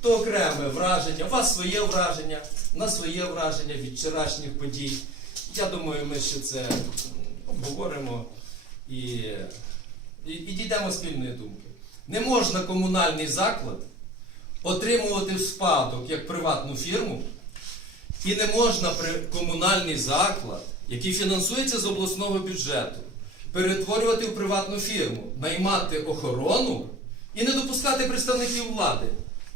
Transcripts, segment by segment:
то окреме враження. У вас своє враження, у нас своє враження від вчорашніх подій. Я думаю, ми ще це обговоримо і, і, і дійдемо спільної думки. Не можна комунальний заклад отримувати в спадок як приватну фірму, і не можна комунальний заклад, який фінансується з обласного бюджету, перетворювати в приватну фірму, наймати охорону і не допускати представників влади.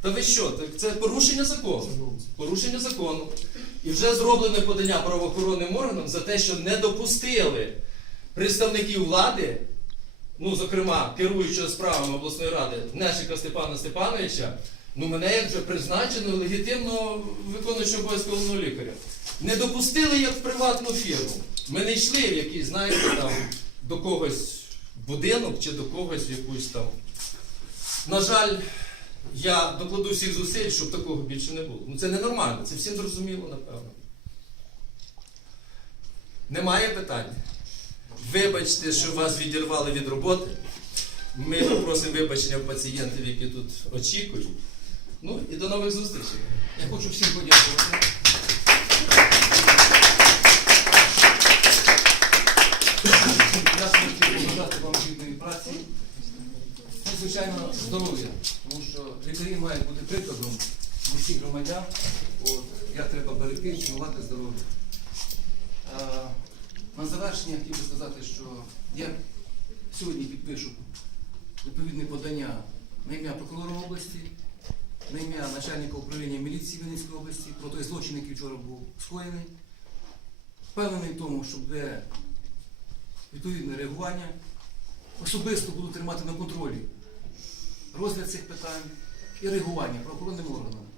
Та ви що? Так Це порушення закону. Порушення закону. І вже зроблене подання правоохоронним органам за те, що не допустили представників влади, ну, зокрема, керуючого справами обласної ради Нешика Степана Степановича, ну мене як вже призначено легітимно виконуючого обов'язки головного лікаря. Не допустили як в приватну фірму. Ми не йшли в якийсь, знаєте, там до когось будинок чи до когось в якусь там. На жаль, я докладу всіх зусиль, щоб такого більше не було. Ну це ненормально, це всім зрозуміло, напевно. Немає питань. Вибачте, що вас відірвали від роботи. Ми попросимо вибачення пацієнтів, які тут очікують. Ну і до нових зустрічей. Я хочу всім подякувати. Звичайно, здоров'я, тому що лікарі мають бути прикладом всіх громадян. От, як треба берегти, цінувати здоров'я. А, на завершення хотів би сказати, що я сьогодні підпишу відповідне подання на ім'я прокурора області, на ім'я начальника управління міліції Вінницької області про той злочин, який вчора був скоєний. Впевнений в тому, що буде відповідне реагування. Особисто буду тримати на контролі розгляд цих питань і реагування правоохоронним органам.